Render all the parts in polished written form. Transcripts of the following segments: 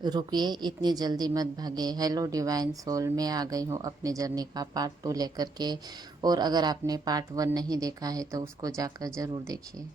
रुकिए, इतनी जल्दी मत भागे। हेलो डिवाइन सोल, मैं आ गई हूँ अपनी जर्नी का पार्ट 2 लेकर के। और अगर आपने पार्ट 1 नहीं देखा है तो उसको जाकर ज़रूर देखिए।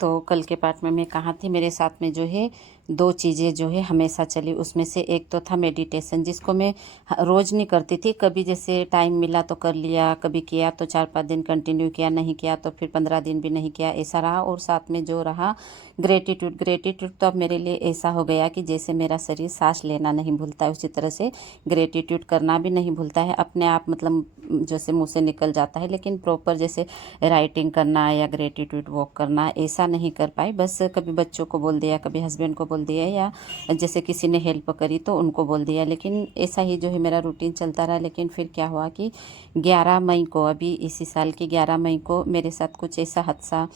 तो कल के पार्ट में मैं कहाँ थी, मेरे साथ में जो है दो चीज़ें जो है हमेशा चली। उसमें से एक तो था मेडिटेशन, जिसको मैं रोज़ नहीं करती थी। कभी जैसे टाइम मिला तो कर लिया, कभी किया तो 4-5 दिन कंटिन्यू किया, नहीं किया तो फिर 15 दिन भी नहीं किया, ऐसा रहा। और साथ में जो रहा ग्रेटिट्यूड। ग्रेटिट्यूड तो अब मेरे लिए ऐसा हो गया कि जैसे मेरा शरीर सांस लेना नहीं भूलता है, उसी तरह से ग्रेटिट्यूड करना भी नहीं भूलता है। अपने आप मतलब जैसे मुँह से निकल जाता है, लेकिन प्रॉपर जैसे राइटिंग करना या ग्रेटिट्यूड वॉक करना ऐसा नहीं कर पाई। बस कभी बच्चों को बोल दिया, कभी हस्बैंड को बोल दिया, या जैसे किसी ने हेल्प करी तो उनको बोल दिया। लेकिन ऐसा ही जो है मेरा रूटीन चलता रहा। लेकिन फिर क्या हुआ कि 11 मई को, अभी इसी साल की 11 मई को मेरे साथ कुछ ऐसा हादसा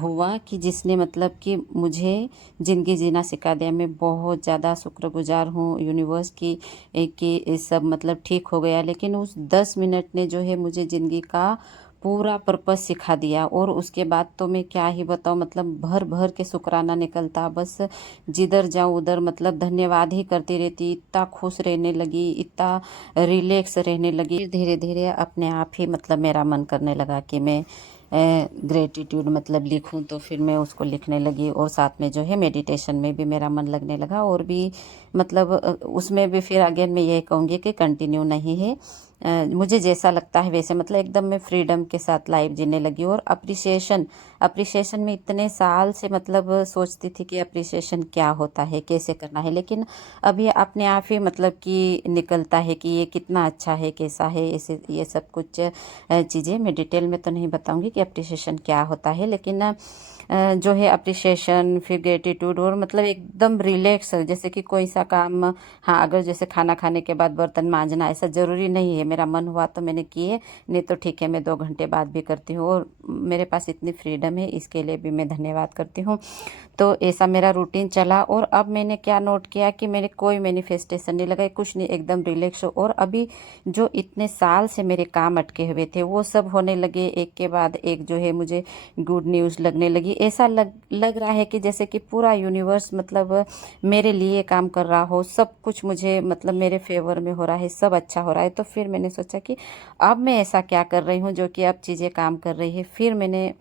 हुआ कि जिसने मतलब कि मुझे ज़िंदगी जीना सिखा दिया। मैं बहुत ज़्यादा शुक्रगुजार हूँ यूनिवर्स की कि सब मतलब ठीक हो गया। लेकिन उस 10 मिनट ने जो है मुझे ज़िंदगी का पूरा पर्पस सिखा दिया। और उसके बाद तो मैं क्या ही बताऊँ, मतलब भर भर के शुक्राना निकलता। बस जिधर जाऊँ उधर मतलब धन्यवाद ही करती रहती। इतना खुश रहने लगी, इतना रिलैक्स रहने लगी। धीरे धीरे अपने आप ही मतलब मेरा मन करने लगा कि मैं ग्रेटिट्यूड मतलब लिखूं। तो फिर मैं उसको लिखने लगी, और साथ में जो है मेडिटेशन में भी मेरा मन लगने लगा। और भी मतलब उसमें भी फिर अगेन मैं ये कहूँगी कि कंटिन्यू नहीं है। मुझे जैसा लगता है वैसे मतलब एकदम मैं फ्रीडम के साथ लाइफ जीने लगी। और अप्रिसिएशन, अप्रिसिएशन में इतने साल से मतलब सोचती थी कि अप्रिसिएशन क्या होता है, कैसे करना है। लेकिन अब ये अपने आप ही मतलब कि निकलता है कि ये कितना अच्छा है, कैसा है, ऐसे ये सब कुछ चीज़ें मैं डिटेल में तो नहीं बताऊंगी कि अप्रिसिएशन क्या होता है। लेकिन जो है अप्रिसिएशन, फिर ग्रेटिट्यूड, और मतलब एकदम रिलैक्स, जैसे कि कोई सा काम, हाँ अगर जैसे खाना खाने के बाद बर्तन मांजना, ऐसा ज़रूरी नहीं है। मेरा मन हुआ तो मैंने किए, नहीं तो ठीक है मैं 2 घंटे बाद भी करती हूँ। और मेरे पास इतनी फ्रीडम है, इसके लिए भी मैं धन्यवाद करती हूँ। तो ऐसा मेरा रूटीन चला। और अब मैंने क्या नोट किया कि मेरे कोई मैनिफेस्टेशन नहीं लगा, कुछ नहीं, एकदम रिलैक्स हो। और अभी जो इतने साल से मेरे काम अटके हुए थे वो सब होने लगे, एक के बाद एक जो है मुझे गुड न्यूज़ लगने लगी। ऐसा लग रहा है कि जैसे कि पूरा यूनिवर्स मतलब मेरे लिए काम कर रहा हो, सब कुछ मुझे मतलब मेरे फेवर में हो रहा है, सब अच्छा हो रहा है। तो फिर मैंने सोचा कि अब मैं ऐसा क्या कर रही हूँ जो कि अब चीज़ें काम कर रही है। फिर मैंने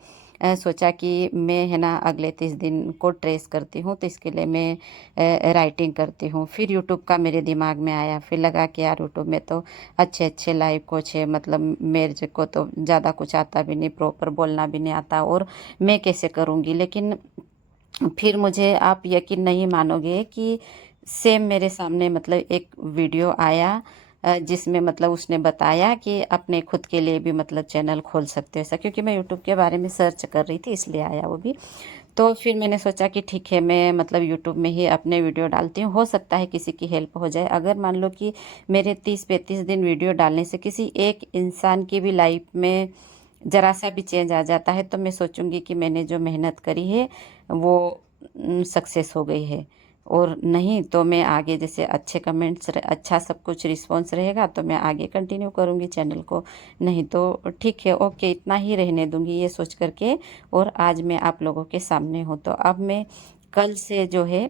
सोचा कि मैं है ना अगले 30 दिन को ट्रेस करती हूँ, तो इसके लिए मैं राइटिंग करती हूँ। फिर यूट्यूब का मेरे दिमाग में आया, फिर लगा कि यार यूट्यूब में तो अच्छे अच्छे लाइव कोच है, मतलब मेरे को तो ज़्यादा कुछ आता भी नहीं, प्रॉपर बोलना भी नहीं आता, और मैं कैसे करूँगी। लेकिन फिर मुझे, आप यकीन नहीं मानोगे कि सेम मेरे सामने मतलब एक वीडियो आया जिसमें मतलब उसने बताया कि अपने खुद के लिए भी मतलब चैनल खोल सकते हो ऐसा, क्योंकि मैं यूट्यूब के बारे में सर्च कर रही थी इसलिए आया वो भी। तो फिर मैंने सोचा कि ठीक है मैं मतलब यूट्यूब में ही अपने वीडियो डालती हूँ, हो सकता है किसी की हेल्प हो जाए। अगर मान लो कि मेरे 30-35 दिन वीडियो डालने से किसी एक इंसान की भी लाइफ में ज़रा सा भी चेंज आ जाता है, तो मैं सोचूंगी कि मैंने जो मेहनत करी है वो सक्सेस हो गई है। और नहीं तो मैं आगे जैसे अच्छे कमेंट्स, अच्छा सब कुछ रिस्पॉन्स रहेगा तो मैं आगे कंटिन्यू करूँगी चैनल को, नहीं तो ठीक है ओके इतना ही रहने दूँगी, ये सोच करके। और आज मैं आप लोगों के सामने हूँ। तो अब मैं कल से जो है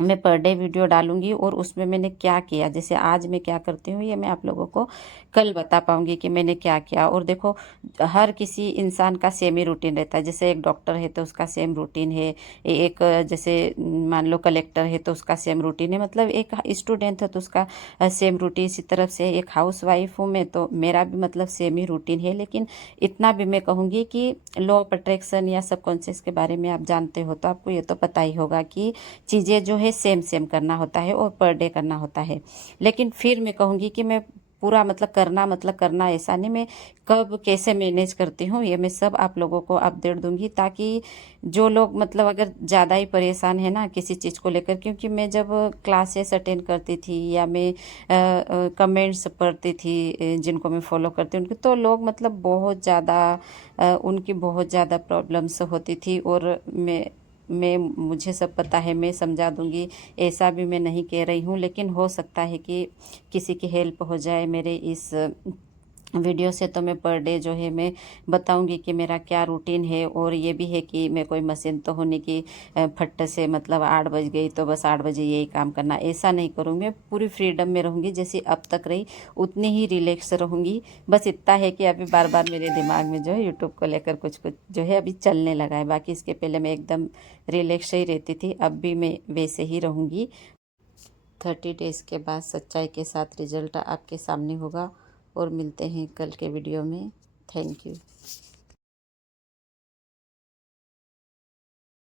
मैं पर डे वीडियो डालूंगी। और उसमें मैंने क्या किया, जैसे आज मैं क्या करती हूँ, ये मैं आप लोगों को कल बता पाऊंगी कि मैंने क्या किया। और देखो, हर किसी इंसान का सेम ही रूटीन रहता है। जैसे एक डॉक्टर है तो उसका सेम रूटीन है, एक जैसे मान लो कलेक्टर है तो उसका सेम रूटीन है, मतलब एक स्टूडेंट है तो उसका सेम रूटीन। इसी तरफ से एक हाउस वाइफ हूँ मैं, तो मेरा भी मतलब सेम ही रूटीन है। लेकिन इतना भी मैं कहूँगी कि लॉ ऑफ अट्रैक्शन या सबकॉन्शियस के बारे में आप जानते हो, तो आपको ये तो पता ही होगा कि चीज़ें जो है सेम सेम करना होता है और पर डे करना होता है। लेकिन फिर मैं कहूँगी कि मैं पूरा मतलब करना ऐसा नहीं, मैं कब कैसे मैनेज करती हूँ ये मैं सब आप लोगों को अपडेट दूंगी, ताकि जो लोग मतलब अगर ज़्यादा ही परेशान है ना किसी चीज़ को लेकर। क्योंकि मैं जब क्लासेस अटेंड करती थी या मैं कमेंट्स पढ़ती थी जिनको मैं फॉलो करती हूँ उनके, तो लोग मतलब बहुत ज़्यादा उनकी बहुत ज़्यादा प्रॉब्लम्स होती थी। और मैं मुझे सब पता है, मैं समझा दूंगी, ऐसा भी मैं नहीं कह रही हूँ। लेकिन हो सकता है कि किसी की हेल्प हो जाए मेरे इस वीडियो से तो मैं पर डे जो है मैं बताऊंगी कि मेरा क्या रूटीन है। और ये भी है कि मैं कोई मशीन तो होने की फट से मतलब 8 बज गई तो बस 8 बजे यही काम करना, ऐसा नहीं करूँगी। मैं पूरी फ्रीडम में रहूँगी, जैसे अब तक रही उतनी ही रिलैक्स रहूँगी। बस इतना है कि अभी बार बार मेरे दिमाग में जो है यूट्यूब को लेकर कुछ कुछ जो है अभी चलने लगा है। बाकी इसके पहले मैं एकदम रिलैक्स ही रहती थी, अब भी मैं वैसे ही रहूँगी। 30 डेज़ के बाद सच्चाई के साथ रिजल्ट आपके सामने होगा। और मिलते हैं कल के वीडियो में। Thank you.